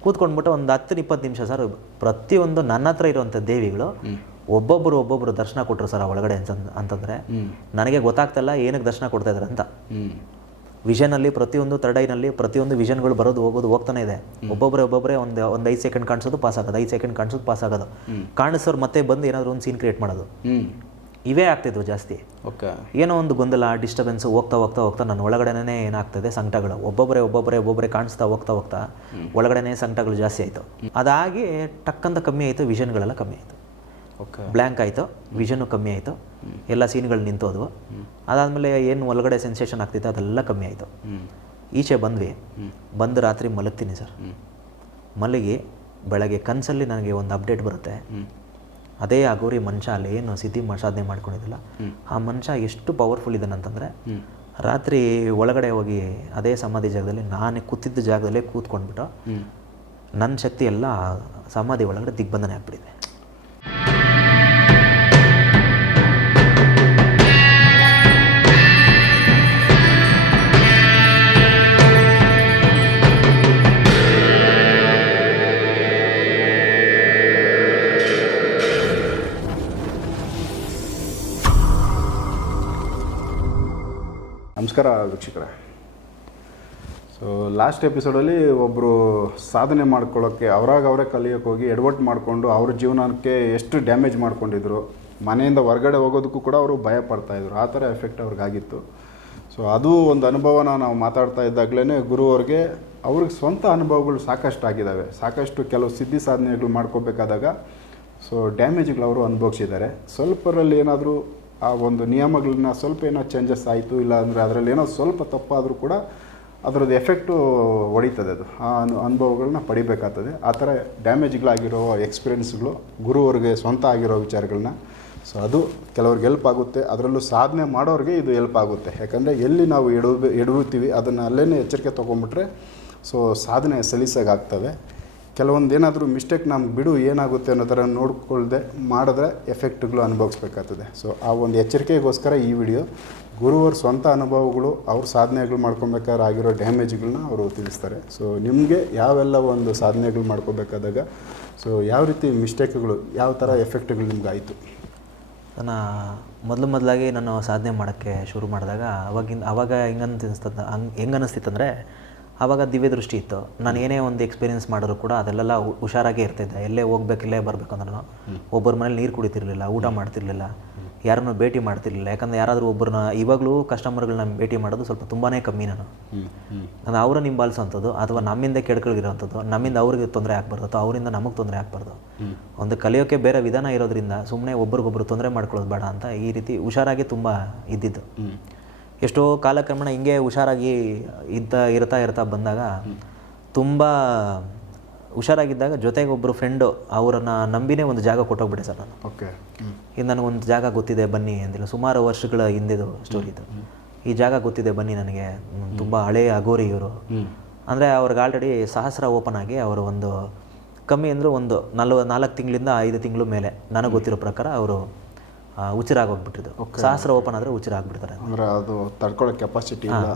ಕೂತ್ಕೊಂಡ್ಬಿಟ್ಟು ಒಂದು ಹತ್ತು ಇಪ್ಪತ್ತು ನಿಮಿಷ ಸರ್ ಪ್ರತಿಯೊಂದು ನನ್ನ ಹತ್ರ ಇರುವಂಥ ದೇವಿಗಳು ಒಬ್ಬೊಬ್ಬರು ಒಬ್ಬೊಬ್ಬರು ದರ್ಶನ ಕೊಟ್ಟರು ಸರ್ ಆ ಒಳಗಡೆ ಅಂತಂದ್- ಅಂತಂದ್ರೆ ನನಗೆ ಗೊತ್ತಾಗ್ತಲ್ಲ ಏನಕ್ಕೆ ದರ್ಶನ ಕೊಡ್ತಾ ಇದ್ದಾರೆ ಅಂತ. ವಿಷನ್ ವಿಷನಲ್ಲಿ ಪ್ರತಿಯೊಂದು ಥರ್ಡ್ ಐನಲ್ಲಿ ಪ್ರತಿಯೊಂದು ವಿಷನ್ಗಳು ಬರೋದು ಹೋಗೋದು ಹೋಗ್ತಾನೆ ಇದೆ. ಒಬ್ಬೊಬ್ಬರೇ ಒಬ್ಬೊಬ್ಬರೇ ಒಂದು ಒಂದು ಐದು ಸೆಕೆಂಡ್ ಕಾಣಿಸೋದು ಪಾಸ್ ಆಗೋದು ಐದು ಸೆಕೆಂಡ್ ಕಾಣಿಸೋದು ಪಾಸ್ ಆಗೋದು. ಕಾಣಿಸೋರು ಮತ್ತೆ ಬಂದು ಏನಾದರೂ ಒಂದು ಸೀನ್ ಕ್ರಿಯೇಟ್ ಮಾಡೋದು. ಇವೇ ಆಗ್ತಿದ್ವು ಜಾಸ್ತಿ. ಓಕೆ. ಏನೋ ಒಂದು ಗೊಂದಲ ಡಿಸ್ಟರ್ಬೆನ್ಸ್ ಹೋಗ್ತಾ ಹೋಗ್ತಾ ಹೋಗ್ತಾ ನನ್ನ ಒಳಗಡೆನೇ ಏನಾಗ್ತದೆ ಸಂಕಟಗಳು. ಒಬ್ಬೊಬ್ಬರೇ ಒಬ್ಬೊಬ್ಬರೇ ಒಬ್ಬೊಬ್ಬರೇ ಕಾಣಿಸ್ತಾ ಹೋಗ್ತಾ ಹೋಗ್ತಾ ಒಳಗಡೆನೇ ಸಂಕಟಗಳು ಜಾಸ್ತಿ ಆಯಿತು. ಅದಾಗಿ ಟಕ್ಕಂತ ಕಮ್ಮಿ ಆಯಿತು ವಿಷನ್ಗಳೆಲ್ಲ ಕಮ್ಮಿ ಆಯಿತು. ಓಕೆ. ಬ್ಲ್ಯಾಂಕ್ ಆಯಿತು ವಿಷನು ಕಮ್ಮಿ ಆಯಿತು. ಎಲ್ಲ ಸೀನ್ಗಳು ನಿಂತೋದ್ವು. ಅದಾದಮೇಲೆ ಏನು ಒಳಗಡೆ ಸೆನ್ಸೇಷನ್ ಆಗ್ತಿತ್ತು ಅದೆಲ್ಲ ಕಮ್ಮಿ ಆಯಿತು. ಈಚೆ ಬಂದ್ವಿ. ಬಂದು ರಾತ್ರಿ ಮಲಗ್ತೀನಿ ಸರ್. ಮಲಗಿ ಬೆಳಗ್ಗೆ ಕನಸಲ್ಲಿ ನನಗೆ ಒಂದು ಅಪ್ಡೇಟ್ ಬರುತ್ತೆ. ಅದೇ ಅಗೋರಿ ಮನುಷ್ಯ ಅಲ್ಲಿ ಏನು ಸಿದ್ಧಿ ಸಾಧನೆ ಮಾಡ್ಕೊಂಡಿದ್ದಿಲ್ಲ. ಆ ಮನುಷ್ಯ ಎಷ್ಟು ಪವರ್ಫುಲ್ ಇದ್ದಾನಂತಂದರೆ ರಾತ್ರಿ ಒಳಗಡೆ ಹೋಗಿ ಅದೇ ಸಮಾಧಿ ಜಾಗದಲ್ಲಿ ನಾನು ಕೂತಿದ್ದ ಜಾಗದಲ್ಲೇ ಕೂತ್ಕೊಂಡ್ಬಿಟ್ಟು ನನ್ನ ಶಕ್ತಿ ಎಲ್ಲ ಸಮಾಧಿ ಒಳಗಡೆ ದಿಗ್ಬಂಧನೆ ಆಗ್ಬಿಟ್ಟಿದೆ. ನಮಸ್ಕಾರ ವೀಕ್ಷಕರೇ. ಸೊ ಲಾಸ್ಟ್ ಎಪಿಸೋಡಲ್ಲಿ ಒಬ್ಬರು ಸಾಧನೆ ಮಾಡ್ಕೊಳ್ಳೋಕ್ಕೆ ಅವರಾಗ ಅವರೇ ಹೋಗಿ ಎಡ್ವರ್ಟ್ ಮಾಡಿಕೊಂಡು ಅವ್ರ ಜೀವನಕ್ಕೆ ಎಷ್ಟು ಡ್ಯಾಮೇಜ್ ಮಾಡ್ಕೊಂಡಿದ್ರು, ಮನೆಯಿಂದ ಹೊರಗಡೆ ಹೋಗೋದಕ್ಕೂ ಕೂಡ ಅವರು ಭಯ ಪಡ್ತಾಯಿದ್ರು ಆ ಥರ ಎಫೆಕ್ಟ್ ಅವ್ರಿಗಾಗಿತ್ತು. ಸೊ ಅದು ಒಂದು ಅನುಭವನ ನಾವು ಮಾತಾಡ್ತಾ ಇದ್ದಾಗಲೇ ಗುರು ಅವ್ರಿಗೆ ಅವ್ರಿಗೆ ಸ್ವಂತ ಅನುಭವಗಳು ಸಾಕಷ್ಟು ಆಗಿದ್ದಾವೆ ಸಾಕಷ್ಟು ಕೆಲವು ಸಿದ್ಧಿ ಸಾಧನೆಗಳು ಮಾಡ್ಕೋಬೇಕಾದಾಗ ಸೊ ಡ್ಯಾಮೇಜ್ಗಳು ಅವರು ಅನುಭವಿಸಿದ್ದಾರೆ. ಸ್ವಲ್ಪರಲ್ಲಿ ಏನಾದರೂ ಆ ಒಂದು ನಿಯಮಗಳನ್ನ ಸ್ವಲ್ಪ ಏನೋ ಚೇಂಜಸ್ ಆಯಿತು, ಇಲ್ಲ ಅಂದರೆ ಅದರಲ್ಲಿ ಏನೋ ಸ್ವಲ್ಪ ತಪ್ಪಾದರೂ ಕೂಡ ಅದರದ್ದು ಎಫೆಕ್ಟು ಹೊಡಿತದೆ ಅದು. ಆ ಅನು ಅನುಭವಗಳನ್ನ ಪಡಿಬೇಕಾಗ್ತದೆ. ಆ ಥರ ಡ್ಯಾಮೇಜ್ಗಳಾಗಿರೋ ಎಕ್ಸ್ಪೀರಿಯೆನ್ಸ್ಗಳು ಗುರುವರಿಗೆ ಸ್ವಂತ ಆಗಿರೋ ವಿಚಾರಗಳನ್ನ ಸೊ ಅದು ಕೆಲವ್ರಿಗೆ ಹೆಲ್ಪ್ ಆಗುತ್ತೆ. ಅದರಲ್ಲೂ ಸಾಧನೆ ಮಾಡೋರಿಗೆ ಇದು ಹೆಲ್ಪ್ ಆಗುತ್ತೆ. ಯಾಕಂದರೆ ಎಲ್ಲಿ ನಾವು ಎಡ ಎಡವುತ್ತೀವಿ ಅದನ್ನು ಅಲ್ಲೇ ಎಚ್ಚರಿಕೆ ತೊಗೊಂಬಿಟ್ರೆ ಸೊ ಸಾಧನೆ ಸಲೀಸಾಗ್ತವೆ ಕೆಲವೊಂದು ಏನಾದರೂ ಮಿಸ್ಟೇಕ್ ನಮ್ಗೆ ಬಿಡು, ಏನಾಗುತ್ತೆ ಅನ್ನೋ ಥರ ನೋಡ್ಕೊಳ್ಳದೆ ಮಾಡಿದ್ರೆ ಎಫೆಕ್ಟ್ಗಳು ಅನುಭವಿಸ್ಬೇಕಾಗ್ತದೆ. ಸೊ ಆ ಒಂದು ಎಚ್ಚರಿಕೆಗೋಸ್ಕರ ಈ ವಿಡಿಯೋ ಗುರುವರ ಸ್ವಂತ ಅನುಭವಗಳು, ಅವ್ರ ಸಾಧನೆಗಳು ಮಾಡ್ಕೊಬೇಕಾದ್ರೆ ಆಗಿರೋ ಡ್ಯಾಮೇಜ್ಗಳನ್ನ ಅವರು ತಿಳಿಸ್ತಾರೆ. ಸೊ ನಿಮಗೆ ಯಾವೆಲ್ಲ ಒಂದು ಸಾಧನೆಗಳು ಮಾಡ್ಕೋಬೇಕಾದಾಗ ಸೊ ಯಾವ ರೀತಿ ಮಿಸ್ಟೇಕ್ಗಳು, ಯಾವ ಥರ ಎಫೆಕ್ಟ್ಗಳು ನಿಮ್ಗೆ ಆಯಿತು ನಾನು ಮೊದಲು ಮೊದಲಾಗಿ ನಾನು ಸಾಧನೆ ಮಾಡೋಕ್ಕೆ ಶುರು ಮಾಡಿದಾಗ, ಅವಾಗಿಂದ, ಅವಾಗ ಹೆಂಗೆ ಅನಿಸ್ತದ ಹಂಗೆ ಹೆಂಗೆ ಅನ್ನಿಸ್ತಿತ್ತಂದರೆ ಆವಾಗ ದಿವ್ಯ ದೃಷ್ಟಿ ಇತ್ತು. ನಾನು ಏನೇ ಒಂದು ಎಕ್ಸ್ಪೀರಿಯೆನ್ಸ್ ಮಾಡಿದ್ರು ಕೂಡ ಅದೆಲ್ಲ ಹುಷಾರಾಗೇ ಇರ್ತಿದ್ದೆ. ಎಲ್ಲೇ ಹೋಗ್ಬೇಕು ಇಲ್ಲೇ ಬರಬೇಕು ಅಂದ್ರೂ ಒಬ್ಬರ ಮನೇಲಿ ನೀರು ಕುಡಿತಿರ್ಲಿಲ್ಲ ಊಟ ಮಾಡ್ತಿರ್ಲಿಲ್ಲ. ಯಾರನ್ನೂ ಭೇಟಿ ಮಾಡ್ತಿರ್ಲಿಲ್ಲ. ಯಾಕಂದರೆ ಯಾರಾದರೂ ಒಬ್ಬರನ್ನ ಇವಾಗಲೂ ಕಸ್ಟಮರ್ಗಳನ್ನ ಭೇಟಿ ಮಾಡೋದು ಸ್ವಲ್ಪ ತುಂಬಾ ಕಮ್ಮಿ ನಾನು. ಅಂದರೆ ಅವರನ್ನು ನಿಂಬಾಲಿಸೋಂಥದ್ದು ಅಥವಾ ನಮ್ಮಿಂದ ಕೆಡ್ಕೊಳ್ಗಿರೋಂಥದ್ದು ನಮ್ಮಿಂದ ಅವ್ರಿಗೆ ತೊಂದರೆ ಆಗ್ಬಾರ್ದು ಅಥವಾ ಅವರಿಂದ ನಮಗೆ ತೊಂದರೆ ಆಗ್ಬಾರ್ದು. ಒಂದು ಕಲಿಯೋಕ್ಕೆ ಬೇರೆ ವಿಧಾನ ಇರೋದ್ರಿಂದ ಸುಮ್ಮನೆ ಒಬ್ರಿಗೊಬ್ರು ತೊಂದರೆ ಮಾಡ್ಕೊಳ್ಳೋದು ಬೇಡ ಅಂತ ಈ ರೀತಿ ಹುಷಾರಾಗಿ ತುಂಬ ಇದ್ದಿದ್ದು. ಎಷ್ಟೋ ಕಾಲಕ್ರಮೇಣ ಹಿಂಗೆ ಹುಷಾರಾಗಿ ಇದ್ದ ಇರ್ತಾ ಇರ್ತಾ ಬಂದಾಗ ತುಂಬ ಹುಷಾರಾಗಿದ್ದಾಗ ಜೊತೆಗೆ ಒಬ್ಬರು ಫ್ರೆಂಡು ಅವರನ್ನು ನಂಬಿನೇ ಒಂದು ಜಾಗ ಕೊಟ್ಟೋಗ್ಬಿಟ್ಟೆ ಸರ್ ನಾನು. ಓಕೆ. ಇದು ನನಗೊಂದು ಜಾಗ ಗೊತ್ತಿದೆ ಬನ್ನಿ ಅಂದಿಲ್ಲ. ಸುಮಾರು ವರ್ಷಗಳ ಹಿಂದೆದು ಸ್ಟೋರಿ ಇದು. ಈ ಜಾಗ ಗೊತ್ತಿದೆ ಬನ್ನಿ ನನಗೆ. ತುಂಬ ಹಳೆಯ ಅಗೋರಿ ಇವರು. ಅಂದರೆ ಅವ್ರಿಗೆ ಆಲ್ರೆಡಿ ಸಹಸ್ರ ಓಪನ್ ಆಗಿ ಅವರು ಒಂದು ಕಮ್ಮಿ ಅಂದರೂ ಒಂದು ನಲ್ವ ನಾಲ್ಕು ತಿಂಗಳಿಂದ ಐದು ತಿಂಗಳು ಮೇಲೆ ನನಗೆ ಗೊತ್ತಿರೋ ಪ್ರಕಾರ ಅವರು ಹುಚ್ಚರಾಗೋಗ್ಬಿಟ್ಟಿದ್ದು ಸಹಸ್ರ ಓಪನ್ ಆದರೆ ಉಚಿರಾಗ್ಬಿಡ್ತಾರೆ ಅಂದರೆ ಅದು ತಡ್ಕೊಳ್ಳೋ ಕೆಪಾಸಿಟಿ ಇಲ್ಲ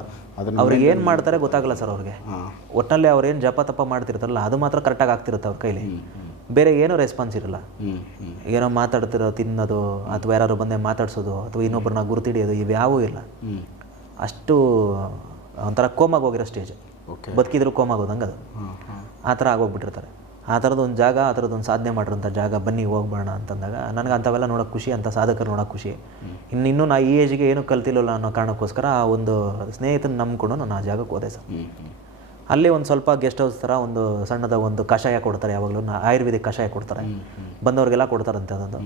ಅವ್ರಿಗೆ ಏನು ಮಾಡ್ತಾರೆ ಗೊತ್ತಾಗಲ್ಲ ಸರ್ ಅವ್ರಿಗೆ. ಒಟ್ಟಿನಲ್ಲಿ ಅವ್ರು ಏನು ಜಪ ತಪ ಮಾಡ್ತಿರ್ತಾರಲ್ಲ ಅದು ಮಾತ್ರ ಕರೆಕ್ಟಾಗಿ ಆಗ್ತಿರುತ್ತೆ ಅವ್ರ ಕೈಲಿ. ಬೇರೆ ಏನೂ ರೆಸ್ಪಾನ್ಸ್ ಇರಲ್ಲ. ಏನೋ ಮಾತಾಡ್ತಿರೋ ತಿನ್ನೋದು ಅಥವಾ ಯಾರು ಬಂದೆ ಮಾತಾಡ್ಸೋದು ಅಥವಾ ಇನ್ನೊಬ್ಬರನ್ನ ಗುರುತಿಡಿಯೋದು ಇವ್ಯಾವೂ ಇಲ್ಲ. ಅಷ್ಟು ಒಂಥರ ಕೋಮಾಗಿ ಹೋಗಿರೋ ಸ್ಟೇಜ್ ಓಕೆ ಬದುಕಿದ್ರು ಕೋಮಾಗೋದಂಗೆ ಅದು. ಆ ಥರ ಆಗೋಗ್ಬಿಟ್ಟಿರ್ತಾರೆ. ಆ ಥರದೊಂದು ಜಾಗ ಆ ಥರದ್ದೊಂದು ಸಾಧನೆ ಮಾಡಿರೋಂಥ ಜಾಗ ಬನ್ನಿ ಹೋಗ್ಬೇಡ ಅಂತಂದಾಗ ನನಗೆ ಅಂಥವೆಲ್ಲ ನೋಡೋಕೆ ಖುಷಿ ಅಂತ ಸಾಧಕರು ನೋಡೋಕೆ ಖುಷಿ. ಇನ್ನು ಇನ್ನೂ ನಾ ಈ ಏಜ್ಗೆ ಏನೂ ಕಲ್ತಿಲ್ಲ ಅನ್ನೋ ಕಾರಣಕ್ಕೋಸ್ಕರ ಆ ಒಂದು ಸ್ನೇಹಿತನ ನಂಬ್ಕೊಂಡು ನಾನು ಆ ಜಾಗಕ್ಕೆ ಹೋದೆ ಸರ್. ಅಲ್ಲಿ ಒಂದು ಸ್ವಲ್ಪ ಗೆಸ್ಟ್ ಹೌಸ್ ಥರ ಒಂದು ಸಣ್ಣದ ಒಂದು ಕಷಾಯ ಕೊಡ್ತಾರೆ ಯಾವಾಗಲೂ ಆಯುರ್ವೇದಿಕ್ ಕಷಾಯ ಕೊಡ್ತಾರೆ. ಬಂದವ್ರಿಗೆಲ್ಲ ಕೊಡ್ತಾರಂತೆ ಅದೊಂದು.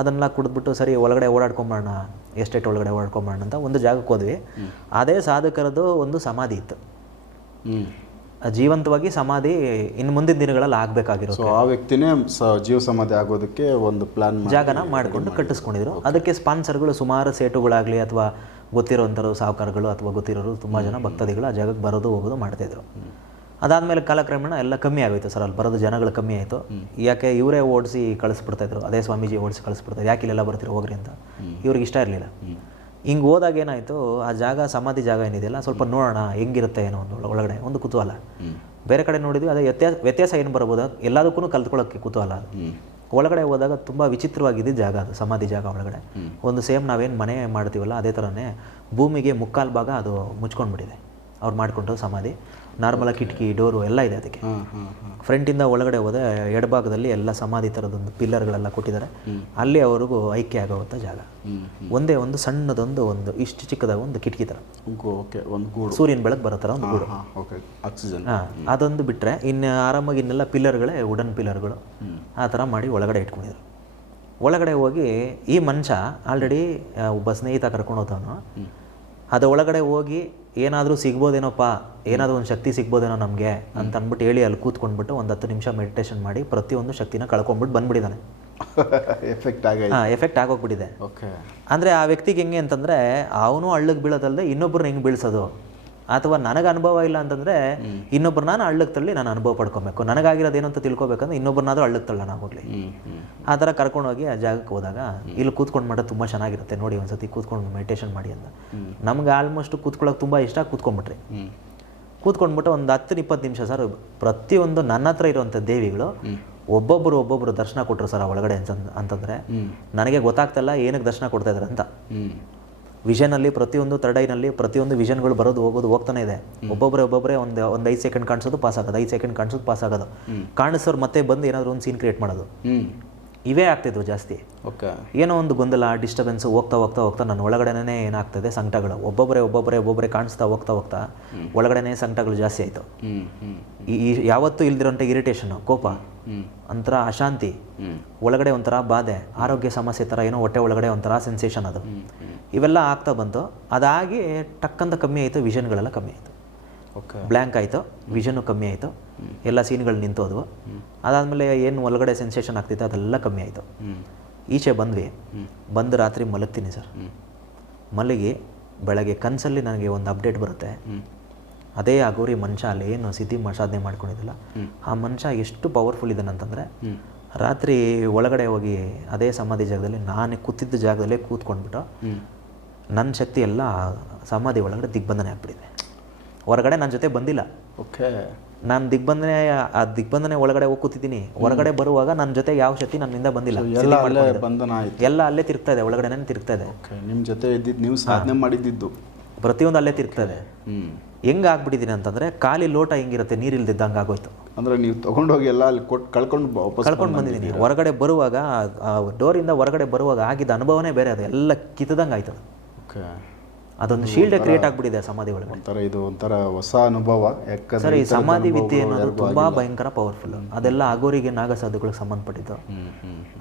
ಅದನ್ನೆಲ್ಲ ಕುಡಿದ್ಬಿಟ್ಟು ಸರಿ ಒಳಗಡೆ ಓಡಾಡ್ಕೊಂಬರೋಣ ಎಸ್ಟೇಟ್ ಒಳಗಡೆ ಓಡಾಡ್ಕೊಂಬೋಣ ಅಂತ ಒಂದು ಜಾಗಕ್ಕೆ ಹೋದ್ವಿ. ಅದೇ ಸಾಧಕರದ್ದು ಒಂದು ಸಮಾಧಿ ಇತ್ತು. ಜೀವಂತವಾಗಿ ಸಮಾಧಿ ಇನ್ನು ಮುಂದಿನ ದಿನಗಳಲ್ಲಿ ಆಗಬೇಕಾಗಿರೋ ಸೊ ಆ ವ್ಯಕ್ತಿನೇ ಸ ಜೀವ ಸಮಾಧಿ ಆಗೋದಕ್ಕೆ ಒಂದು ಪ್ಲಾನ್ ಜಾಗನ ಮಾಡಿಕೊಂಡು ಕಟ್ಟಿಸ್ಕೊಂಡಿದ್ರು. ಅದಕ್ಕೆ ಸ್ಪಾನ್ಸರ್ಗಳು ಸುಮಾರು ಸೇಟುಗಳಾಗಲಿ ಅಥವಾ ಗೊತ್ತಿರುವಂಥರು ಸಾಹುಕಾರಗಳು ಅಥವಾ ಗೊತ್ತಿರೋರು ತುಂಬ ಜನ ಭಕ್ತಾದಿಗಳು ಆ ಜಾಗಕ್ಕೆ ಬರೋದು ಹೋಗೋದು ಮಾಡ್ತಾಯಿದ್ರು ಅದಾದಮೇಲೆ ಕಾಲಕ್ರಮೇಣ ಎಲ್ಲ ಕಮ್ಮಿ ಆಗೋಯ್ತು ಸರ್ ಅಲ್ಲಿ ಬರೋದು ಜನಗಳು ಕಮ್ಮಿ ಆಯಿತು. ಯಾಕೆ ಇವರೇ ಓಡಿಸಿ ಕಳಿಸ್ಬಿಡ್ತಾಯಿದ್ರು ಅದೇ ಸ್ವಾಮೀಜಿ ಓಡಿಸಿ ಕಳಿಸ್ಬಿಡ್ತಾರೆ ಯಾಕೆ ಇಲ್ಲೆಲ್ಲ ಬರ್ತೀರೋ ಹೋಗ್ರಿ ಅಂತ. ಇವ್ರಿಗೆ ಇಷ್ಟ ಇರಲಿಲ್ಲ. ಹಿಂಗೆ ಹೋದಾಗ ಏನಾಯಿತು? ಆ ಜಾಗ ಸಮಾಧಿ ಜಾಗ ಏನಿದೆಯಲ್ಲ ಸ್ವಲ್ಪ ನೋಡೋಣ ಹೆಂಗಿರುತ್ತೆ ಏನೋ ಒಂದು ಒಳಗಡೆ ಒಂದು ಕುತೂಹಲ. ಬೇರೆ ಕಡೆ ನೋಡಿದ್ವಿ ಅದೇ ವ್ಯತ್ಯಾಸ ವ್ಯತ್ಯಾಸ ಏನು ಬರ್ಬೋದು? ಎಲ್ಲದಕ್ಕೂ ಕಲ್ತ್ಕೊಳ್ಳೋಕ್ಕೆ ಕುತೂಹಲ ಅದು. ಒಳಗಡೆ ಹೋದಾಗ ತುಂಬ ವಿಚಿತ್ರವಾಗಿದೆ ಜಾಗ ಅದು ಸಮಾಧಿ ಜಾಗ ಒಳಗಡೆ. ಒಂದು ಸೇಮ್ ನಾವೇನು ಮನೆ ಮಾಡ್ತೀವಲ್ಲ ಅದೇ ಥರನೇ ಭೂಮಿಗೆ ಮುಕ್ಕಾಲು ಭಾಗ ಅದು ಮುಚ್ಕೊಂಡ್ಬಿಟ್ಟಿದೆ. ಅವ್ರು ಮಾಡಿಕೊಂಡು ಸಮಾಧಿ. ನಾರ್ಮಲಾಗಿ ಕಿಟಕಿ ಡೋರು ಎಲ್ಲ ಇದೆ ಅದಕ್ಕೆ. ಫ್ರಂಟಿಂದ ಒಳಗಡೆ ಹೋದೆ ಎಡಭಾಗದಲ್ಲಿ ಎಲ್ಲ ಸಮಾಧಿ ಥರದೊಂದು ಪಿಲ್ಲರ್ಗಳೆಲ್ಲ ಕೊಟ್ಟಿದ್ದಾರೆ. ಅಲ್ಲಿ ಅವ್ರಿಗೂ ಐಕ್ಯ ಆಗುವಂಥ ಜಾಗ. ಒಂದೇ ಒಂದು ಸಣ್ಣದೊಂದು ಒಂದು ಇಷ್ಟು ಚಿಕ್ಕದಾಗ ಒಂದು ಕಿಟಕಿ ಥರ ಸೂರ್ಯನ ಬೆಳಕು ಬರೋ ಥರ ಒಂದು ಗೂಡು. ಆಕ್ಸಿಜನ್. ಹಾಂ ಅದೊಂದು ಬಿಟ್ಟರೆ ಇನ್ನು ಆರಾಮಾಗಿ ಇನ್ನೆಲ್ಲ ಪಿಲ್ಲರ್ಗಳೇ ವುಡನ್ ಪಿಲ್ಲರ್ಗಳು. ಆ ಥರ ಮಾಡಿ ಒಳಗಡೆ ಇಟ್ಕೊಂಡಿದ್ರು. ಒಳಗಡೆ ಹೋಗಿ ಈ ಮನುಷ್ಯ ಆಲ್ರೆಡಿ ಒಬ್ಬ ಸ್ನೇಹಿತ ಕರ್ಕೊಂಡು ಹೋದವನು. ಅದು ಒಳಗಡೆ ಹೋಗಿ ಏನಾದರೂ ಸಿಗ್ಬೋದೇನೋಪ್ಪ? ಏನಾದರೂ ಒಂದು ಶಕ್ತಿ ಸಿಗ್ಬೋದೇನೋ ನಮಗೆ ಅಂತ ಅಂದ್ಬಿಟ್ಟು ಹೇಳಿ ಅಲ್ಲಿ ಕೂತ್ಕೊಂಡ್ಬಿಟ್ಟು ಒಂದು ಹತ್ತು ನಿಮಿಷ ಮೆಡಿಟೇಷನ್ ಮಾಡಿ ಪ್ರತಿಯೊಂದು ಶಕ್ತಿನ ಕಳ್ಕೊಂಡ್ಬಿಟ್ಟು ಬಂದ್ಬಿಟ್ಟಿದ್ದಾನೆ. ಎಫೆಕ್ಟ್ ಆಗೈತೆ ಹಾಂ ಎಫೆಕ್ಟ್ ಆಗೋಗ್ಬಿಟ್ಟಿದೆ. ಓಕೆ ಅಂದರೆ ಆ ವ್ಯಕ್ತಿಗೆ ಹೆಂಗೆ ಅಂತಂದರೆ ಅವನು ಹಳ್ಳಕ್ಕೆ ಬೀಳೋದಲ್ಲದೆ ಇನ್ನೊಬ್ಬರನ್ನ ಹೆಂಗೆ ಬೀಳ್ಸೋದು? ಅಥವಾ ನನಗೆ ಅನುಭವ ಇಲ್ಲ ಅಂತಂದರೆ ಇನ್ನೊಬ್ಬರು ನಾನು ಹಳ್ಳಕ್ಕೆ ತಳ್ಳಿ ನಾನು ಅನುಭವ ಪಡ್ಕೊಬೇಕು. ನನಗಾಗಿರೋದು ಏನು ಅಂತ ತಿಳ್ಕೊಬೇಕಂದ್ರೆ ಇನ್ನೊಬ್ಬರನ್ನಾದ್ರೂ ಹಳ್ಳಕ್ಕೆ ತಳ್ಳೋಣ ಹೋಗ್ಲಿ. ಆ ಥರ ಕರ್ಕೊಂಡೋಗಿ ಆ ಜಾಗಕ್ಕೆ ಹೋದಾಗ ಇಲ್ಲಿ ಕೂತ್ಕೊಂಡು ಮಾಡೋದು ತುಂಬ ಚೆನ್ನಾಗಿರುತ್ತೆ. ನೋಡಿ ಒಂದ್ಸತಿ ಕೂತ್ಕೊಂಡು ಮೆಡಿಟೇಷನ್ ಮಾಡಿ ಅಂತ. ನಮ್ಗೆ ಆಲ್ಮೋಸ್ಟ್ ಕೂತ್ಕೊಳ್ಳೋಕೆ ತುಂಬ ಇಷ್ಟ ಕೂತ್ಕೊಂಡ್ಬಿಟ್ರಿ. ಕೂತ್ಕೊಂಡ್ಬಿಟ್ಟು ಒಂದು ಹತ್ತು ಇಪ್ಪತ್ತು ನಿಮಿಷ ಸರ್ ಪ್ರತಿಯೊಂದು ನನ್ನ ಹತ್ರ ಇರುವಂಥ ದೇವಿಗಳು ಒಬ್ಬೊಬ್ಬರು ಒಬ್ಬೊಬ್ಬರು ದರ್ಶನ ಕೊಟ್ಟರು ಸರ್ ಆ ಒಳಗಡೆ ಅಂತಂದ್ರೆ ನನಗೆ ಗೊತ್ತಾಗ್ತಲ್ಲ ಏನಕ್ಕೆ ದರ್ಶನ ಕೊಡ್ತಾ ಇದ್ದಾರೆ ಅಂತ. ವಿಷನಲ್ಲಿ ಪ್ರತಿಯೊಂದು ತರ್ಡೈನಲ್ಲಿ ಪ್ರತಿಯೊಂದು ವಿಷನ್ಗಳು ಬರೋದು ಹೋಗೋದು ಹೋಗ್ತಾನೆ ಇದೆ. ಒಬ್ಬೊಬ್ಬರೇ ಒಬ್ಬೊಬ್ಬರೇ ಒಂದು ಒಂದು ಐದು ಸೆಕೆಂಡ್ ಕಾಣಿಸೋದು ಪಾಸ್ ಆಗೋದು ಐದು ಸೆಕೆಂಡ್ ಕಾಣಿಸೋದು ಪಾಸ್ ಆಗೋದು. ಕಾಣಿಸೋರು ಮತ್ತೆ ಬಂದು ಏನಾದರೂ ಒಂದು ಸೀನ್ ಕ್ರಿಯೇಟ್ ಮಾಡೋದು. ಇವೇ ಆಗ್ತಿದ್ವು ಜಾಸ್ತಿ. ಓಕೆ. ಏನೋ ಒಂದು ಗೊಂದಲ ಡಿಸ್ಟರ್ಬೆನ್ಸ್ ಹೋಗ್ತಾ ಹೋಗ್ತಾ ಹೋಗ್ತಾ ನನ್ನ ಒಳಗಡೆನೇ ಏನಾಗ್ತದೆ? ಸಂಕಟಗಳು. ಒಬ್ಬೊಬ್ಬರೇ ಒಬ್ಬೊಬ್ಬರೇ ಒಬ್ಬೊಬ್ಬರೇ ಕಾಣಿಸ್ತಾ ಹೋಗ್ತಾ ಹೋಗ್ತಾ ಒಳಗಡೆನೇ ಸಂಕಟಗಳು ಜಾಸ್ತಿ ಆಯಿತು. ಈ ಯಾವತ್ತೂ ಇಲ್ದಿರೋಂಥ ಇರಿಟೇಷನು ಕೋಪ. ಒಂಥರ ಅಶಾಂತಿ. ಒಳಗಡೆ ಒಂಥರ ಬಾಧೆ ಆರೋಗ್ಯ ಸಮಸ್ಯೆ ಥರ ಏನೋ ಹೊಟ್ಟೆ ಒಳಗಡೆ ಒಂಥರ ಸೆನ್ಸೇಷನ್ ಅದು. ಇವೆಲ್ಲ ಆಗ್ತಾ ಬಂತು. ಅದಾಗಿ ಟಕ್ಕಂತ ಕಮ್ಮಿ ಆಯಿತು ವಿಷನ್ಗಳೆಲ್ಲ ಕಮ್ಮಿ ಆಯಿತು. ಓಕೆ. ಬ್ಲ್ಯಾಂಕ್ ಆಯಿತು ವಿಷನು ಕಮ್ಮಿ ಆಯಿತು. ಎಲ್ಲ ಸೀನ್ಗಳು ನಿಂತೋದ್ವು. ಅದಾದಮೇಲೆ ಏನು ಒಳಗಡೆ ಸೆನ್ಸೇಷನ್ ಆಗ್ತಿತ್ತು ಅದೆಲ್ಲ ಕಮ್ಮಿ ಆಯಿತು. ಈಚೆ ಬಂದ್ವಿ. ಬಂದು ರಾತ್ರಿ ಮಲಗ್ತೀನಿ ಸರ್. ಮಲಗಿ ಬೆಳಗ್ಗೆ ಕನಸಲ್ಲಿ ನನಗೆ ಒಂದು ಅಪ್ಡೇಟ್ ಬರುತ್ತೆ. ಅದೇ ಅಗೋರಿ ಮನುಷ್ಯ ಅಲ್ಲಿ ಏನು ಸಿದ್ಧಿ ಸಾಧನೆ ಮಾಡ್ಕೊಂಡಿದ್ದಿಲ್ಲ. ಆ ಮನುಷ್ಯ ಎಷ್ಟು ಪವರ್ಫುಲ್ ಇದ್ದಾನೆ ಅಂತಂದರೆ ರಾತ್ರಿ ಒಳಗಡೆ ಹೋಗಿ ಅದೇ ಸಮಾಧಿ ಜಾಗದಲ್ಲಿ ನಾನೇ ಕೂತಿದ್ದ ಜಾಗದಲ್ಲೇ ಕೂತ್ಕೊಂಡ್ಬಿಟ್ಟು ನನ್ನ ಶಕ್ತಿ ಎಲ್ಲ ಸಮಾಧಿ ಒಳಗಡೆ ದಿಗ್ಬಂಧನೆ ಆಗ್ಬಿಟ್ಟಿದೆ. ಹೊರಗಡೆ ನನ್ನ ಜೊತೆ ಬಂದಿಲ್ಲ. ಓಕೆ. ನಾನು ದಿಗ್ಬಂಧನೆ ಆ ದಿಗ್ಬಂಧನೆ ಒಳಗಡೆ ಹೋಗಿ ಕೂತಿದ್ದೀನಿ. ಹೊರಗಡೆ ಬರುವಾಗ ನನ್ನ ಜೊತೆ ಯಾವ ಶಕ್ತಿ ನನ್ನಿಂದ ಬಂದಿಲ್ಲ. ಎಲ್ಲ ಅಲ್ಲೇ ತಿರುಗ್ತಾ ಇದೆ ಒಳಗಡೆನೇ ತಿರುಗ್ತಾ ಇದೆ. ನಿಮ್ಮ ಜೊತೆ ಇದ್ದಿದ್ದು ನೀವು ಸಾಧನೆ ಮಾಡಿದ್ದಿದ್ದು. ಪ್ರತಿಯೊಂದು ಅಲ್ಲೇ ತಿರ್ತದೆ ಹೆಂಗ್ ಆಗ್ಬಿಟ್ಟಿದ್ದೀನಿ ಅಂತಂದರೆ ಖಾಲಿ ಲೋಟ ಹೆಂಗಿರುತ್ತೆ ನೀರಿಲ್ದಿದ್ದಂಗೆ ಆಗೋಯ್ತು. ಅಂದರೆ ನೀವು ತೊಗೊಂಡೋಗಿ ಎಲ್ಲ ಅಲ್ಲಿ ಕೊಟ್ಟು ಕಳ್ಕೊಂಡು ಕಳ್ಕೊಂಡು ಬಂದಿದ್ದೀನಿ. ಹೊರಗಡೆ ಬರುವಾಗ ಡೋರಿಂದ ಹೊರಗಡೆ ಬರುವಾಗ ಆಗಿದ್ದ ಅನುಭವನೇ ಬೇರೆ ಅದು ಎಲ್ಲ ಕಿತ್ತದಂಗೆ ಆಯ್ತದ. ಓಕೆ. ಅದೊಂದು ಶೀಲ್ಡ್ ಕ್ರಿಯೇಟ್ ಆಗ್ಬಿಟ್ಟಿದೆ ಸಮಾಧಿ ಒಳಗೆ ಒಂಥರ ಇದು ಒಂಥರ ಹೊಸ ಅನುಭವ ಯಾಕಂದ್ರೆ ಸರ್ ಈ ಸಮಾಧಿ ವಿದ್ಯೆ ಅನ್ನೋದು ತುಂಬಾ ಭಯಂಕರ ಪವರ್ಫುಲ್ ಅದೆಲ್ಲ ಆಗೋರಿಗೆ ನಾಗಸಾಧುಗಳಿಗೆ ಸಂಬಂಧಪಟ್ಟಿದ್ದು.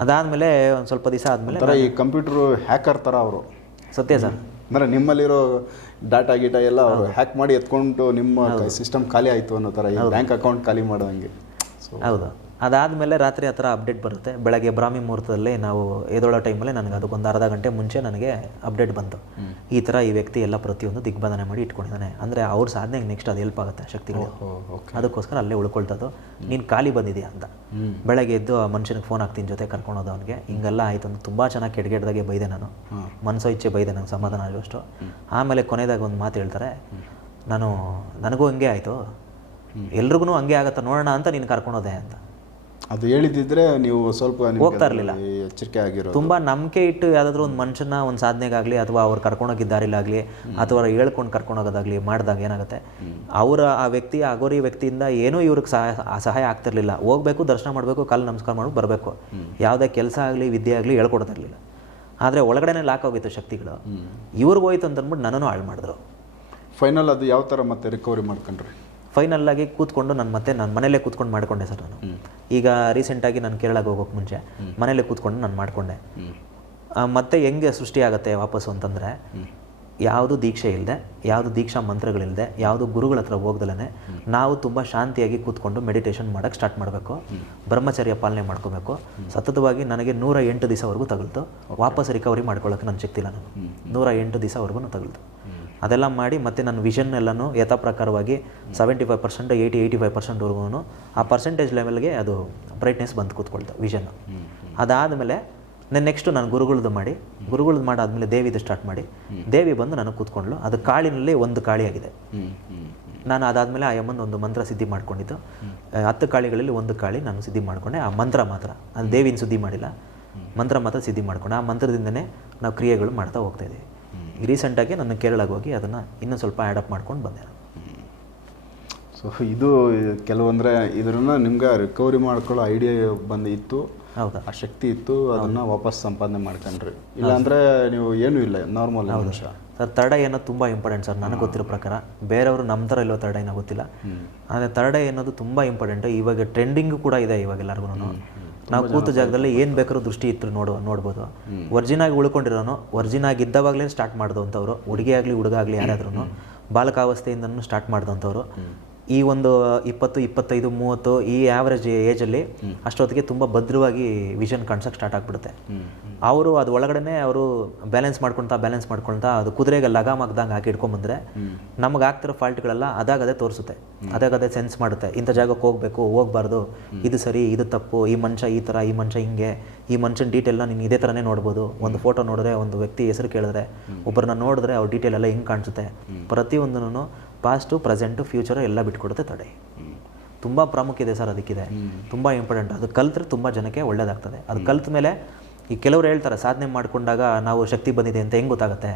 ಅದಾದ್ಮೇಲೆ ಒಂದು ಸ್ವಲ್ಪ ದಿವಸ ಆದ್ಮೇಲೆ ಈ ಕಂಪ್ಯೂಟರ್ ಹ್ಯಾಕರ್ ಥರ ಅವರು. ಸತ್ಯ ಸರ್. ಅಂದ್ರೆ ನಿಮ್ಮಲ್ಲಿರೋ ಡಾಟಾ ಗೀಟಾ ಎಲ್ಲ ಅವರು ಹ್ಯಾಕ್ ಮಾಡಿ ಎತ್ಕೊಂಡು ನಿಮ್ಮ ಸಿಸ್ಟಮ್ ಖಾಲಿ ಆಯಿತು ಅನ್ನೋ ಥರ ಬ್ಯಾಂಕ್ ಅಕೌಂಟ್ ಖಾಲಿ ಮಾಡೋಂಗೆ ಸೊ ಹೌದು. ಅದಾದಮೇಲೆ ರಾತ್ರಿ ಆ ಥರ ಅಪ್ಡೇಟ್ ಬರುತ್ತೆ. ಬೆಳಗ್ಗೆ ಬ್ರಾಹ್ಮಿ ಮುಹೂರ್ತದಲ್ಲಿ ನಾವು ಎದೊಳೋ ಟೈಮಲ್ಲಿ ನನಗೆ ಅದಕ್ಕೊಂದು ಅರ್ಧ ಗಂಟೆ ಮುಂಚೆ ನನಗೆ ಅಪ್ಡೇಟ್ ಬಂತು. ಈ ಥರ ಈ ವ್ಯಕ್ತಿ ಎಲ್ಲ ಪ್ರತಿಯೊಂದು ದಿಗ್ಬಂಧನೆ ಮಾಡಿ ಇಟ್ಕೊಂಡಿದ್ದಾನೆ. ಅಂದರೆ ಅವ್ರ ಸಾಧನೆಗೆ ನೆಕ್ಸ್ಟ್ ಅದು ಹೆಲ್ಪ್ ಆಗುತ್ತೆ ಶಕ್ತಿಗಳು. ಅದಕ್ಕೋಸ್ಕರ ಅಲ್ಲೇ ಉಳ್ಕೊಳ್ತದ್ದು. ನೀನು ಖಾಲಿ ಬಂದಿದೆಯಾ ಅಂತ. ಬೆಳಗ್ಗೆ ಎದ್ದು ಆ ಮನುಷ್ಯನಿಗೆ ಫೋನ್ ಹಾಕ್ತೀನಿ ಜೊತೆ ಕರ್ಕೊಂಡೋದು ಅವನಿಗೆ. ಹಿಂಗೆಲ್ಲ ಆಯಿತು ಅಂತ ತುಂಬ ಚೆನ್ನಾಗಿ ಕೆಡ್ಗೆಡ್ದಾಗೆ ಬೈದೆ ನಾನು. ಮನಸ್ಸೋ ಇಚ್ಛೆ ಬೈದೆ ನಂಗೆ ಸಮಾಧಾನ ಆಗುವಷ್ಟು ಆಮೇಲೆ ಕೊನೆಯದಾಗ ಒಂದು ಮಾತು ಹೇಳ್ತಾರೆ. ನಾನು ನನಗೂ ಹಂಗೆ ಆಯಿತು. ಎಲ್ರಿಗೂ ಹಂಗೆ ಆಗುತ್ತೆ ನೋಡೋಣ ಅಂತ ನೀನು ಕರ್ಕೊಂಡೋದೆ ಅಂತ. ಅದು ಹೇಳಿದ್ರೆ ನೀವು ಸ್ವಲ್ಪ ನಿಮ್ಗೆ ಹೋಗ್ತಾ ಇರಲಿಲ್ಲ. ಅದ್ರಲ್ಲಿ ಎಚ್ಚರಿಕೆ ಆಗಿರೋದು. ತುಂಬ ನಂಬಿಕೆ ಇಟ್ಟು ಯಾವುದಾದ್ರೂ ಒಂದು ಮನುಷ್ಯನ ಒಂದು ಸಾಧನೆಗಾಗಲಿ ಅಥವಾ ಅವ್ರು ಕರ್ಕೊಂಡೋಗಿದ್ದಾರಿಲ್ಲಾಗ್ಲಿ ಅಥವಾ ಹೇಳ್ಕೊಂಡು ಕರ್ಕೊಂಡೋಗೋದಾಗಲಿ ಮಾಡಿದಾಗ ಏನಾಗುತ್ತೆ? ಅವರ ಆ ವ್ಯಕ್ತಿ ಆಗೋರಿ ವ್ಯಕ್ತಿಯಿಂದ ಏನೂ ಇವ್ರಿಗೆ ಸಹಾಯ ಆ ಸಹಾಯ ಆಗ್ತಿರ್ಲಿಲ್ಲ. ಹೋಗ್ಬೇಕು ದರ್ಶನ ಮಾಡಬೇಕು ಕಾಲು ನಮಸ್ಕಾರ ಮಾಡಿ ಬರಬೇಕು. ಯಾವುದೇ ಕೆಲಸ ಆಗಲಿ ವಿದ್ಯೆ ಆಗಲಿ ಹೇಳ್ಕೊಡೋದಿರ್ಲಿಲ್ಲ. ಆದರೆ ಒಳಗಡೆನೇ ಲಾಕ್ ಆಗೋಯ್ತು ಶಕ್ತಿಗಳು. ಇವ್ರಿಗೆ ಹೋಯ್ತು ಅಂತ ಅಂದ್ಬಿಟ್ಟು ನನ್ನನ್ನು ಹಾಳು ಮಾಡಿದ್ರು. ಫೈನಲ್ ಅದು ಯಾವ ಥರ ಮತ್ತೆ ರಿಕವರಿ ಮಾಡ್ಕೊಂಡ್ರಿ? ಫೈನಲ್ ಆಗಿ ಕೂತ್ಕೊಂಡು ನಾನು ಮತ್ತೆ ನಾನು ಮನೇಲೇ ಕೂತ್ಕೊಂಡು ಮಾಡಿಕೊಂಡೆ ಸರ್ ನಾನು. ಈಗ ರೀಸೆಂಟಾಗಿ ನಾನು ಕೇರಳಕ್ಕೆ ಹೋಗೋಕೆ ಮುಂಚೆ ಮನೇಲೇ ಕೂತ್ಕೊಂಡು ನಾನು ಮಾಡಿಕೊಂಡೆ. ಮತ್ತೆ ಹೆಂಗೆ ಸೃಷ್ಟಿ ಆಗುತ್ತೆ ವಾಪಸ್ಸು ಅಂತಂದರೆ ಯಾವುದು ದೀಕ್ಷೆ ಇಲ್ಲದೆ ಯಾವುದು ದೀಕ್ಷಾ ಮಂತ್ರಗಳಿಲ್ಲದೆ ಯಾವುದು ಗುರುಗಳ ಹತ್ರ ಹೋಗ್ದಲೇ ನಾವು ತುಂಬ ಶಾಂತಿಯಾಗಿ ಕೂತ್ಕೊಂಡು ಮೆಡಿಟೇಷನ್ ಮಾಡೋಕ್ಕೆ ಸ್ಟಾರ್ಟ್ ಮಾಡಬೇಕು. ಬ್ರಹ್ಮಚರ್ಯ ಪಾಲನೆ ಮಾಡ್ಕೋಬೇಕು. ಸತತವಾಗಿ ನನಗೆ ನೂರ ಎಂಟು ದಿವಸವರೆಗೂ ತಗಲ್ತು. ವಾಪಸ್ ರಿಕವರಿ ಮಾಡ್ಕೊಳ್ಳೋಕೆ ನನ್ನ ಶಕ್ತಿ ಇಲ್ಲ ನಾನು. ನೂರ ಎಂಟು ದಿವಸವರೆಗೂ ತಗಲ್ತು. ಅದೆಲ್ಲ ಮಾಡಿ ಮತ್ತೆ ನನ್ನ ವಿಷನ್ ಎಲ್ಲನೂ ಯಥಾ ಪ್ರಕಾರವಾಗಿ seventy five percent eighty eighty five ಪರ್ಸೆಂಟ್ವರೆಗೂ ಆ ಪರ್ಸೆಂಟೇಜ್ ಲೆವೆಲ್ಗೆ ಅದು ಬ್ರೈಟ್ನೆಸ್ ಬಂದು ಕೂತ್ಕೊಳ್ತು ವಿಷನ್ ಅದಾದಮೇಲೆ ನಾನು ನೆಕ್ಸ್ಟು ನಾನು ಗುರುಗಳದ್ದು ಮಾಡಿ ಗುರುಗಳದ್ದು ಮಾಡಾದ್ಮೇಲೆ ದೇವಿದು ಸ್ಟಾರ್ಟ್ ಮಾಡಿ ದೇವಿ ಬಂದು ನನಗೆ ಕೂತ್ಕೊಂಡ್ಲು ಅದು ಕಾಳಿನಲ್ಲಿ ಒಂದು ಕಾಳಿಯಾಗಿದೆ ನಾನು ಅದಾದಮೇಲೆ ಆ ಯಮ್ಮನ ಒಂದು ಮಂತ್ರ ಸಿದ್ಧಿ ಮಾಡ್ಕೊಂಡಿದ್ದು. ಆ, ಹತ್ತು ಕಾಳಿಗಳಲ್ಲಿ ಒಂದು ಕಾಳಿ ನಾನು ಸಿದ್ಧಿ ಮಾಡಿಕೊಂಡೆ. ಆ ಮಂತ್ರ ಮಾತ್ರ ಅದು ದೇವಿನ ಸುದ್ದಿ ಮಾಡಿಲ್ಲ. ಮಂತ್ರ ಮಾತ್ರ ಸಿದ್ಧಿ ಮಾಡ್ಕೊಂಡೆ. ಆ ಮಂತ್ರದಿಂದನೇ ನಾವು ಕ್ರಿಯೆಗಳು ಮಾಡ್ತಾ ಹೋಗ್ತಾ ಇದ್ದೀವಿ. ರೀಸೆಂಟಾಗಿ ನನ್ನ ಕೇರಳಗೆ ಹೋಗಿ ಅದನ್ನು ಇನ್ನೂ ಸ್ವಲ್ಪ ಆ್ಯಡಪ್ ಮಾಡ್ಕೊಂಡು ಬಂದೆ ನಾನು. ಸೊ ಇದು ಕೆಲವಂದರೆ ಇದನ್ನು ನಿಮ್ಗೆ ರಿಕವರಿ ಮಾಡ್ಕೊಳ್ಳೋ ಐಡಿಯಾ ಬಂದು ಇತ್ತು ಹೌದಾ. ಆ ಶಕ್ತಿ ಇತ್ತು ಅದನ್ನು ವಾಪಸ್ ಸಂಪಾದನೆ ಮಾಡ್ಕೊಂಡ್ರಿ. ಇಲ್ಲಾಂದರೆ ನೀವು ಏನೂ ಇಲ್ಲ ನಾರ್ಮಲ್ ಅಂಶ ಸರ್ ತರ್ಡ್ ಏನೋ ತುಂಬ ಇಂಪಾರ್ಟೆಂಟ್ ಸರ್ ನನಗೆ ಗೊತ್ತಿರೋ ಪ್ರಕಾರ. ಬೇರೆಯವರು ನಮ್ಮ ಥರ ಇಲ್ಲೋ ತರ್ಡ್ ಏನೋ ಗೊತ್ತಿಲ್ಲ. ಆದರೆ ತರ್ಡ್ ಐ ಅನ್ನೋದು ತುಂಬ ಇಂಪಾರ್ಟೆಂಟು ಇವಾಗ ಟ್ರೆಂಡಿಂಗ್ ಕೂಡ ಇದೆ ಇವಾಗ ಎಲ್ಲರಿಗೂ ನಾವು ಕೂತ ಜಾಗದಲ್ಲಿ ಏನು ಬೇಕಾದ್ರೂ ದೃಷ್ಟಿ ಇತ್ತು ನೋಡು ನೋಡ್ಬೋದು. ವರ್ಜಿನಾಗಿ ಉಳ್ಕೊಂಡಿರೋನು ವರ್ಜಿನಾಗಿ ಇದ್ದವಾಗಲೇ ಸ್ಟಾರ್ಟ್ ಮಾಡಿದಂಥವ್ರು ಹುಡುಗಿ ಆಗಲಿ ಹುಡುಗ ಆಗಲಿ ಯಾರಾದ್ರೂ ಬಾಲಕಾವಸ್ಥೆಯಿಂದನೂ ಸ್ಟಾರ್ಟ್ ಮಾಡಿದಂಥವ್ರು. ಈ ಒಂದು ಇಪ್ಪತ್ತು ಇಪ್ಪತ್ತೈದು ಮೂವತ್ತು ಈ ಆವರೇಜ್ ಏಜಲ್ಲಿ ಅಷ್ಟೊತ್ತಿಗೆ ತುಂಬ ಭದ್ರವಾಗಿ ವಿಷನ್ ಕಾಣಿಸೋಕೆ ಸ್ಟಾರ್ಟ್ ಆಗಿಬಿಡುತ್ತೆ. ಅವರು ಅದು ಒಳಗಡೆ ಅವರು ಬ್ಯಾಲೆನ್ಸ್ ಮಾಡ್ಕೊಳ್ತಾ ಬ್ಯಾಲೆನ್ಸ್ ಮಾಡ್ಕೊಳ್ತಾ ಅದು ಕುದುರೆಗೆ ಲಗಾಮ್ ಹಾಕ್ದಂಗೆ ಹಾಕಿ ಇಟ್ಕೊಂಬಂದ್ರೆ ನಮ್ಗೆ ಆಗ್ತಿರೋ ಫಾಲ್ಟ್ಗಳೆಲ್ಲ ಅದಾಗದೇ ತೋರಿಸುತ್ತೆ. ಅದಾಗದೇ ಸೆನ್ಸ್ ಮಾಡುತ್ತೆ. ಇಂಥ ಜಾಗಕ್ಕೆ ಹೋಗಬೇಕು ಹೋಗ್ಬಾರ್ದು. ಇದು ಸರಿ ಇದು ತಪ್ಪು. ಈ ಮನುಷ್ಯ ಈ ಥರ ಈ ಮನುಷ್ಯ ಹಿಂಗೆ. ಈ ಮನುಷ್ಯನ ಡೀಟೇಲ್ನ ನೀನು ಇದೇ ಥರನೇ ನೋಡ್ಬೋದು. ಒಂದು ಫೋಟೋ ನೋಡಿದ್ರೆ ಒಂದು ವ್ಯಕ್ತಿ ಹೆಸರು ಕೇಳಿದ್ರೆ ಒಬ್ಬರನ್ನ ನೋಡಿದ್ರೆ ಅವ್ರ ಡೀಟೇಲ್ ಎಲ್ಲ ಹಿಂಗೆ ಕಾಣಿಸುತ್ತೆ. ಪ್ರತಿಯೊಂದನ್ನು ಪಾಸ್ಟು ಪ್ರೆಸೆಂಟು ಫ್ಯೂಚರು ಎಲ್ಲ ಬಿಟ್ಕೊಡುತ್ತೆ ತಡೆ. ತುಂಬ ಪ್ರಾಮುಖ್ಯತೆ ಸರ್ ಅದಕ್ಕಿದೆ. ತುಂಬ ಇಂಪಾರ್ಟೆಂಟ್ ಅದು ಕಲ್ತ್ರೆ ತುಂಬ ಜನಕ್ಕೆ ಒಳ್ಳೇದಾಗ್ತದೆ. ಅದು ಕಲ್ತ ಮೇಲೆ ಈ ಕೆಲವರು ಹೇಳ್ತಾರೆ ಸಾಧನೆ ಮಾಡ್ಕೊಂಡಾಗ ನಾವು ಶಕ್ತಿ ಬಂದಿದೆ ಅಂತ ಹೆಂಗೆ ಗೊತ್ತಾಗುತ್ತೆ?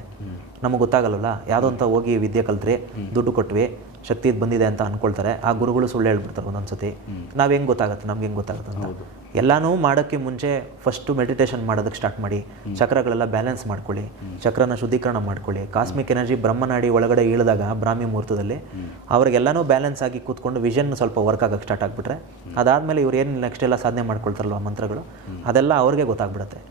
ನಮಗೆ ಗೊತ್ತಾಗಲ್ಲ ಯಾವುದೋ ಅಂತ ಹೋಗಿ ವಿದ್ಯೆ ಕಲ್ತ್ರಿ ದುಡ್ಡು ಕೊಟ್ವಿ ಶಕ್ತಿ ಇದು ಬಂದಿದೆ ಅಂತ ಅನ್ಕೊಳ್ತಾರೆ. ಆ ಗುರುಗಳು ಸುಳ್ಳು ಹೇಳ್ಬಿಡ್ತಾರೆ ಒಂದೊಂದು ಸತಿ ನಾವು ಹೆಂಗೆ ಗೊತ್ತಾಗುತ್ತೆ? ನಮ್ಗೆ ಹೆಂಗೆ ಗೊತ್ತಾಗುತ್ತೆ ಅಂತ. ಎಲ್ಲಾನು ಮಾಡೋಕ್ಕೆ ಮುಂಚೆ ಫಸ್ಟು ಮೆಡಿಟೇಷನ್ ಮಾಡೋದಕ್ಕೆ ಸ್ಟಾರ್ಟ್ ಮಾಡಿ. ಚಕ್ರಗಳೆಲ್ಲ ಬ್ಯಾಲೆನ್ಸ್ ಮಾಡ್ಕೊಳ್ಳಿ. ಚಕ್ರನ ಶುದ್ಧೀಕರಣ ಮಾಡ್ಕೊಳ್ಳಿ. ಕಾಸ್ಮಿಕ್ ಎನರ್ಜಿ ಬ್ರಹ್ಮನಾಡಿ ಒಳಗಡೆ ಇಳಿದಾಗ ಬ್ರಾಹ್ಮಿ ಮುಹೂರ್ತದಲ್ಲಿ ಅವ್ರಿಗೆಲ್ಲನೂ ಬ್ಯಾಲೆನ್ಸ್ ಆಗಿ ಕೂತ್ಕೊಂಡು ವಿಷನ್ ಸ್ವಲ್ಪ ವರ್ಕ್ ಆಗಕ್ಕೆ ಸ್ಟಾರ್ಟ್ ಆಗಿಬಿಟ್ರೆ ಅದಾದಮೇಲೆ ಇವ್ರು ಏನು ನೆಕ್ಸ್ಟ್ ಎಲ್ಲ ಸಾಧನೆ ಮಾಡ್ಕೊಳ್ತಾರಲ್ವ ಮಂತ್ರಗಳು? ಅದೆಲ್ಲ ಅವ್ರಿಗೆ ಗೊತ್ತಾಗ್ಬಿಡುತ್ತೆ.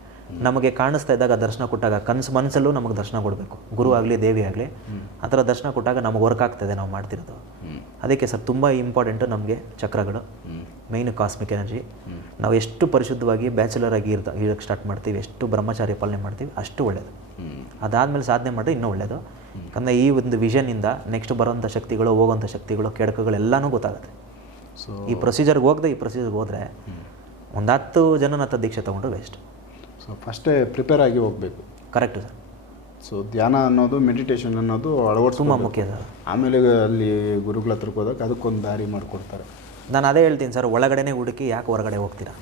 ನಮಗೆ ಕಾಣಿಸ್ತಾ ಇದ್ದಾಗ ದರ್ಶನ ಕೊಟ್ಟಾಗ ಕನಸು ಮನಸ್ಸಲ್ಲೂ ನಮಗೆ ದರ್ಶನ ಕೊಡಬೇಕು. ಗುರು ಆಗಲಿ ದೇವಿ ಆಗಲಿ ಆ ಥರ ದರ್ಶನ ಕೊಟ್ಟಾಗ ನಮಗೆ ವರ್ಕ್ ಆಗ್ತದೆ ನಾವು ಮಾಡ್ತಿರೋದು. ಅದಕ್ಕೆ ಸರ್ ತುಂಬ ಇಂಪಾರ್ಟೆಂಟು ನಮಗೆ ಚಕ್ರಗಳು ಮೈನ್ ಕಾಸ್ಮಿಕ್ ಎನರ್ಜಿ ನಾವು ಎಷ್ಟು ಪರಿಶುದ್ಧವಾಗಿ ಬ್ಯಾಚುಲರ್ ಆಗಿ ಇರ್ತ ಇರೋಕ್ಕೆ ಸ್ಟಾರ್ಟ್ ಮಾಡ್ತೀವಿ ಎಷ್ಟು ಬ್ರಹ್ಮಚಾರ್ಯ ಪಾಲನೆ ಮಾಡ್ತೀವಿ ಅಷ್ಟು ಒಳ್ಳೆಯದು ಅದಾದಮೇಲೆ ಸಾಧನೆ ಮಾಡಿದ್ರೆ ಇನ್ನೂ ಒಳ್ಳೆಯದು ಯಾಕಂದರೆ ಈ ಒಂದು ವಿಷನಿಂದ ನೆಕ್ಸ್ಟ್ ಬರೋಂಥ ಶಕ್ತಿಗಳು ಹೋಗೋಂಥ ಶಕ್ತಿಗಳು ಕೆಡಕಗಳು ಎಲ್ಲನೂ ಗೊತ್ತಾಗುತ್ತೆ. ಸೊ ಈ ಪ್ರೊಸೀಜರ್ಗೆ ಹೋಗದೆ ಈ ಪ್ರೊಸೀಜರ್ಗೆ ಹೋದರೆ ಒಂದು ಹತ್ತು ಜನ ಹತ್ತು ದೀಕ್ಷೆ ತೊಗೊಂಡ್ರೆ ವೇಸ್ಟ್ ಸೊ ಫಸ್ಟೇ ಪ್ರಿಪೇರ್ ಆಗಿ ಹೋಗಬೇಕು. ಕರೆಕ್ಟ್ ಸರ್ ಸೊ ಧ್ಯಾನ ಅನ್ನೋದು ಮೆಡಿಟೇಷನ್ ಅನ್ನೋದು ಅಳವಡಿಸ ತುಂಬ ಮುಖ್ಯ ಸರ್ ಆಮೇಲೆ ಅಲ್ಲಿ ಗುರುಗಳ ಹತ್ರಕ್ಕೆ ಹೋದಾಗ ಅದಕ್ಕೊಂದು ದಾರಿ ಮಾಡಿಕೊಡ್ತಾರೆ. ನಾನು ಅದೇ ಹೇಳ್ತೀನಿ ಸರ್ ಒಳಗಡೆನೇ ಹುಡುಕಿ ಯಾಕೆ ಹೊರಗಡೆ ಹೋಗ್ತೀರಾ?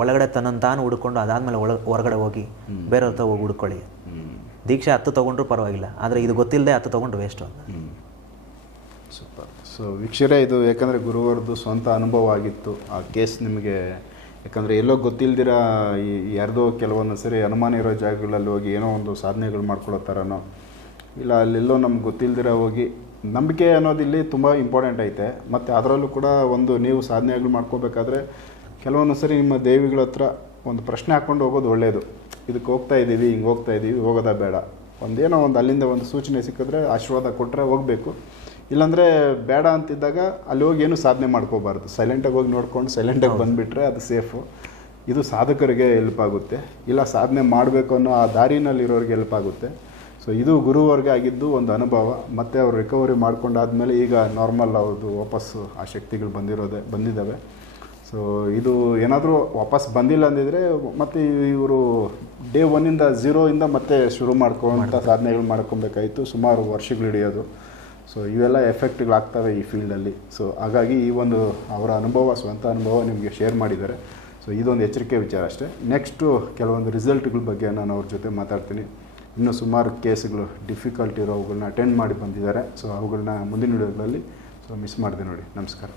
ಒಳಗಡೆ ತನ್ನನ್ನು ತಾನು ಹುಡ್ಕೊಂಡು ಅದಾದಮೇಲೆ ಒಳ ಹೊರಗಡೆ ಹೋಗಿ ಬೇರೆ ಹತ್ರ ಹೋಗಿ ಹುಡ್ಕೊಳ್ಳಿ. ದೀಕ್ಷೆ ಹತ್ತು ತೊಗೊಂಡ್ರು ಪರವಾಗಿಲ್ಲ. ಆದರೆ ಇದು ಗೊತ್ತಿಲ್ಲದೆ ಹತ್ತು ತೊಗೊಂಡ್ರು ವೇಸ್ಟು ಅಂತ ಸೂಪರ್. ಸೊ ವೀಕ್ಷರೇ ಇದು. ಯಾಕಂದರೆ ಗುರುವರದ್ದು ಸ್ವಂತ ಅನುಭವ ಆಗಿತ್ತು. ಆ ಕೇಸ್ ನಿಮಗೆ ಯಾಕಂದರೆ ಎಲ್ಲೋ ಗೊತ್ತಿಲ್ದಿರ ಈ ಯಾರ್ದೋ ಕೆಲವೊಂದು ಸರಿ ಅನುಮಾನ ಇರೋ ಜಾಗಗಳಲ್ಲಿ ಹೋಗಿ ಏನೋ ಒಂದು ಸಾಧನೆಗಳು ಮಾಡ್ಕೊಳ್ಳೋ ಥರನೋ ಇಲ್ಲ ಅಲ್ಲೆಲ್ಲೋ ನಮ್ಗೆ ಗೊತ್ತಿಲ್ದಿರ ಹೋಗಿ, ನಂಬಿಕೆ ಅನ್ನೋದಿಲ್ಲಿ ತುಂಬ ಇಂಪಾರ್ಟೆಂಟ್ ಐತೆ. ಮತ್ತು ಅದರಲ್ಲೂ ಕೂಡ ಒಂದು ನೀವು ಸಾಧನೆಗಳು ಮಾಡ್ಕೋಬೇಕಾದ್ರೆ ಕೆಲವೊಂದು ಸರಿ ನಿಮ್ಮ ದೇವಿಗಳ ಹತ್ರ ಒಂದು ಪ್ರಶ್ನೆ ಹಾಕ್ಕೊಂಡು ಹೋಗೋದು ಒಳ್ಳೆಯದು ಇದಕ್ಕೆ ಹೋಗ್ತಾ ಇದ್ದೀವಿ ಹಿಂಗೆ ಹೋಗ್ತಾ ಇದ್ದೀವಿ ಹೋಗೋದಾ ಬೇಡ. ಒಂದೇನೋ ಒಂದು ಅಲ್ಲಿಂದ ಒಂದು ಸೂಚನೆ ಸಿಕ್ಕಿದ್ರೆ ಆಶೀರ್ವಾದ ಕೊಟ್ಟರೆ ಹೋಗಬೇಕು. ಇಲ್ಲಾಂದರೆ ಬೇಡ ಅಂತಿದ್ದಾಗ ಅಲ್ಲಿ ಹೋಗಿ ಏನು ಸಾಧನೆ ಮಾಡ್ಕೋಬಾರ್ದು. ಸೈಲೆಂಟಾಗಿ ಹೋಗಿ ನೋಡ್ಕೊಂಡು ಸೈಲೆಂಟಾಗಿ ಬಂದುಬಿಟ್ರೆ ಅದು ಸೇಫು ಇದು ಸಾಧಕರಿಗೆ ಹೆಲ್ಪ್ ಆಗುತ್ತೆ. ಇಲ್ಲ ಸಾಧನೆ ಮಾಡಬೇಕು ಅನ್ನೋ ಆ ದಾರಿನಲ್ಲಿರೋರಿಗೆ ಹೆಲ್ಪ್ ಆಗುತ್ತೆ. ಸೊ ಇದು ಗುರುವರ್ಗೆ ಆಗಿದ್ದು ಒಂದು ಅನುಭವ. ಮತ್ತು ಅವ್ರು ರಿಕವರಿ ಮಾಡ್ಕೊಂಡಾದ್ಮೇಲೆ ಈಗ ನಾರ್ಮಲ್ ಅವ್ರದ್ದು ವಾಪಸ್ಸು ಆ ಶಕ್ತಿಗಳು ಬಂದಿರೋದೆ ಬಂದಿದ್ದಾವೆ. ಸೊ ಇದು ಏನಾದರೂ ವಾಪಸ್ ಬಂದಿಲ್ಲ ಅಂದಿದ್ರೆ ಮತ್ತೆ ಇವರು ಡೇ ಒನ್ನಿಂದ ಇಂದ ಮತ್ತೆ ಶುರು ಮಾಡ್ಕೊಂತ ಸಾಧನೆಗಳು ಮಾಡ್ಕೊಬೇಕಾಯಿತು. ಸುಮಾರು ವರ್ಷಗಳು ಹಿಡಿಯೋದು ಸೊ ಇವೆಲ್ಲ ಎಫೆಕ್ಟ್ಗಳಾಗ್ತವೆ ಈ ಫೀಲ್ಡಲ್ಲಿ ಸೊ ಹಾಗಾಗಿ ಈ ಒಂದು ಅವರ ಅನುಭವ, ಸ್ವಂತ ಅನುಭವ ನಿಮಗೆ ಶೇರ್ ಮಾಡಿದ್ದಾರೆ. ಸೊ ಇದೊಂದು ಎಚ್ಚರಿಕೆ ವಿಚಾರ ಅಷ್ಟೇ. ನೆಕ್ಸ್ಟು ಕೆಲವೊಂದು ರಿಸಲ್ಟ್ಗಳ ಬಗ್ಗೆ ನಾನು ಅವ್ರ ಜೊತೆ ಮಾತಾಡ್ತೀನಿ. ಇನ್ನೂ ಸುಮಾರು ಕೇಸ್ಗಳು ಡಿಫಿಕಲ್ಟ್ ಇರೋ ಅವುಗಳನ್ನ ಅಟೆಂಡ್ ಮಾಡಿ ಬಂದಿದ್ದಾರೆ. ಸೊ ಅವುಗಳನ್ನ ಮುಂದಿನ ವಿಡಿಯೋಗಳಲ್ಲಿ ಸೊ ಮಿಸ್ ಮಾಡಿದೆ ನೋಡಿ. ನಮಸ್ಕಾರ.